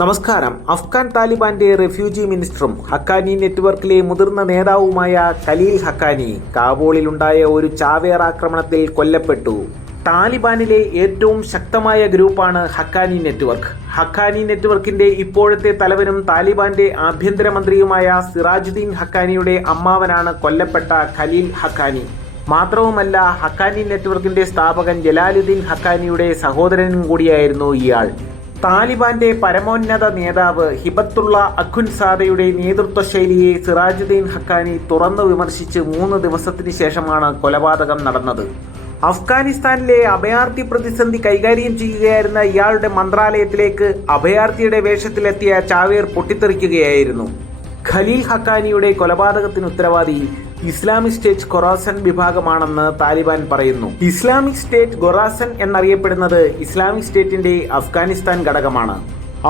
നമസ്കാരം. അഫ്ഗാൻ താലിബാന്റെ റെഫ്യൂജി മിനിസ്റ്ററും ഹക്കാനി നെറ്റ്വർക്കിലെ മുതിർന്ന നേതാവുമായ ഖലീൽ ഹക്കാനി കാബൂളിലുണ്ടായ ഒരു ചാവേർ ആക്രമണത്തിൽ കൊല്ലപ്പെട്ടു. താലിബാനിലെ ഏറ്റവും ശക്തമായ ഗ്രൂപ്പാണ് ഹക്കാനി നെറ്റ്വർക്ക്. ഹക്കാനി നെറ്റ്വർക്കിന്റെ ഇപ്പോഴത്തെ തലവനും താലിബാന്റെ ആഭ്യന്തരമന്ത്രിയുമായ സിറാജുദ്ദീൻ ഹക്കാനിയുടെ അമ്മാവനാണ് കൊല്ലപ്പെട്ട ഖലീൽ ഹക്കാനി. മാത്രവുമല്ല ഹക്കാനി നെറ്റ്വർക്കിന്റെ സ്ഥാപകൻ ജലാലുദ്ദീൻ ഹക്കാനിയുടെ സഹോദരനും കൂടിയായിരുന്നു ഇയാൾ. താലിബാന്റെ പരമോന്നത നേതാവ് ഹിബത്തുള്ള അഖുൻസാദയുടെ നേതൃത്വ ശൈലിയെ സിറാജുദ്ദീൻ ഹക്കാനി തുറന്നു വിമർശിച്ച് മൂന്ന് ദിവസത്തിനു ശേഷമാണ് കൊലപാതകം നടന്നത്. അഫ്ഗാനിസ്ഥാനിലെ അഭയാർത്ഥി പ്രതിസന്ധി കൈകാര്യം ചെയ്യുകയായിരുന്ന ഇയാളുടെ മന്ത്രാലയത്തിലേക്ക് അഭയാർത്ഥിയുടെ വേഷത്തിലെത്തിയ ചാവേർ പൊട്ടിത്തെറിക്കുകയായിരുന്നു. ഖലീൽ ഹക്കാനിയുടെ കൊലപാതകത്തിന് ഉത്തരവാദി ഇസ്ലാമിക് സ്റ്റേറ്റ് ഖൊറാസൻ വിഭാഗമാണെന്ന് താലിബാൻ പറയുന്നു. ഇസ്ലാമിക് സ്റ്റേറ്റ് ഖൊറാസൻ എന്നറിയപ്പെടുന്നത് ഇസ്ലാമിക് സ്റ്റേറ്റിന്റെ അഫ്ഗാനിസ്ഥാൻ ഘടകമാണ്.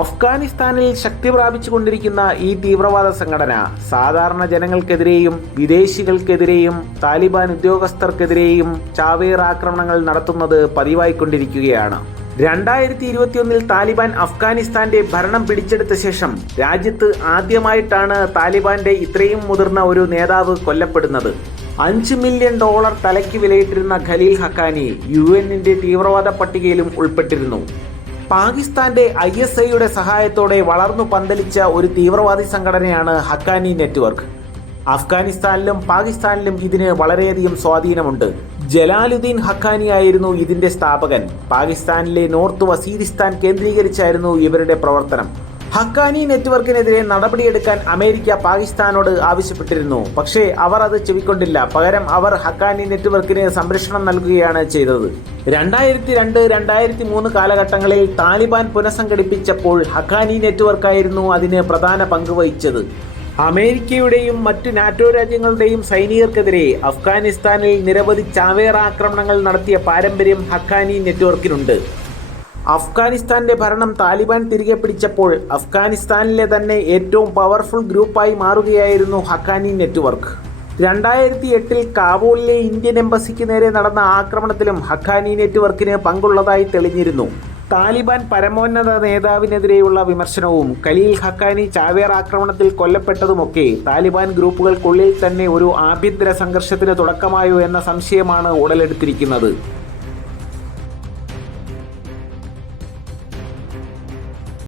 അഫ്ഗാനിസ്ഥാനിൽ ശക്തി പ്രാപിച്ചുകൊണ്ടിരിക്കുന്ന ഈ തീവ്രവാദ സംഘടന സാധാരണ ജനങ്ങൾക്കെതിരെയും വിദേശികൾക്കെതിരെയും താലിബാൻ ഉദ്യോഗസ്ഥർക്കെതിരെയും ചാവേർ ആക്രമണങ്ങൾ നടത്തുന്നത് പതിവായിക്കൊണ്ടിരിക്കുകയാണ്. രണ്ടായിരത്തി ഇരുപത്തിയൊന്നിൽ താലിബാൻ അഫ്ഗാനിസ്ഥാന്റെ ഭരണം പിടിച്ചെടുത്ത ശേഷം രാജ്യത്ത് ആദ്യമായിട്ടാണ് താലിബാന്റെ ഇത്രയും മുതിർന്ന ഒരു നേതാവ് കൊല്ലപ്പെടുന്നത്. അഞ്ച് മില്യൺ ഡോളർ തലയ്ക്ക് വിലയിട്ടിരുന്ന ഖലീൽ ഹക്കാനി യു എന്നിന്റെ തീവ്രവാദ പട്ടികയിലും ഉൾപ്പെട്ടിരുന്നു. പാകിസ്ഥാന്റെ ഐ എസ് ഐയുടെ സഹായത്തോടെ വളർന്നു പന്തലിച്ച ഒരു തീവ്രവാദി സംഘടനയാണ് ഹക്കാനി നെറ്റ്വർക്ക്. അഫ്ഗാനിസ്ഥാനിലും പാകിസ്ഥാനിലും ഇതിന് വളരെയധികം സ്വാധീനമുണ്ട്. ജലാലുദ്ദീൻ ഹക്കാനി ആയിരുന്നു ഇതിന്റെ സ്ഥാപകൻ. പാകിസ്ഥാനിലെ നോർത്ത് വസീരിസ്ഥാൻ കേന്ദ്രീകരിച്ചായിരുന്നു ഇവരുടെ പ്രവർത്തനം. ഹക്കാനി നെറ്റ്വർക്കിനെതിരെ നടപടിയെടുക്കാൻ അമേരിക്ക പാകിസ്ഥാനോട് ആവശ്യപ്പെട്ടിരുന്നു. പക്ഷേ അവർ അത് ചെവിക്കൊണ്ടില്ല. പകരം അവർ ഹക്കാനി നെറ്റ്വർക്കിന് സംരക്ഷണം നൽകുകയാണ് ചെയ്തത്. രണ്ടായിരത്തി രണ്ട് രണ്ടായിരത്തി മൂന്ന് കാലഘട്ടങ്ങളിൽ താലിബാൻ പുനഃസംഘടിപ്പിച്ചപ്പോൾ ഹക്കാനി നെറ്റ്വർക്കായിരുന്നു അതിന് പ്രധാന പങ്ക് വഹിച്ചത്. അമേരിക്കയുടെയും മറ്റു നാറ്റോ രാജ്യങ്ങളുടെയും സൈനികർക്കെതിരെ അഫ്ഗാനിസ്ഥാനിൽ നിരവധി ചാവേർ ആക്രമണങ്ങൾ നടത്തിയ പാരമ്പര്യം ഹക്കാനി നെറ്റ്വർക്കിനുണ്ട് അഫ്ഗാനിസ്ഥാന്റെ ഭരണം താലിബാൻ തിരികെ പിടിച്ചപ്പോൾ അഫ്ഗാനിസ്ഥാനിലെ തന്നെ ഏറ്റവും പവർഫുൾ ഗ്രൂപ്പായി മാറുകയായിരുന്നു ഹക്കാനി നെറ്റ്വർക്ക്. രണ്ടായിരത്തി എട്ടിൽ കാബൂളിലെ ഇന്ത്യൻ എംബസിക്ക് നേരെ നടന്ന ആക്രമണത്തിലും ഹക്കാനി നെറ്റ്വർക്കിന് പങ്കുള്ളതായി തെളിഞ്ഞിരുന്നു. താലിബാൻ പരമോന്നത നേതാവിനെതിരെയുള്ള വിമർശനവും കലീൽ ഹക്കാനി ചാവേർ ആക്രമണത്തിൽ കൊല്ലപ്പെട്ടതുമൊക്കെ താലിബാൻ ഗ്രൂപ്പുകൾക്കുള്ളിൽ തന്നെ ഒരു ആഭ്യന്തര സംഘർഷത്തിന് തുടക്കമായോ എന്ന സംശയമാണ് ഉടലെടുത്തിരിക്കുന്നത്.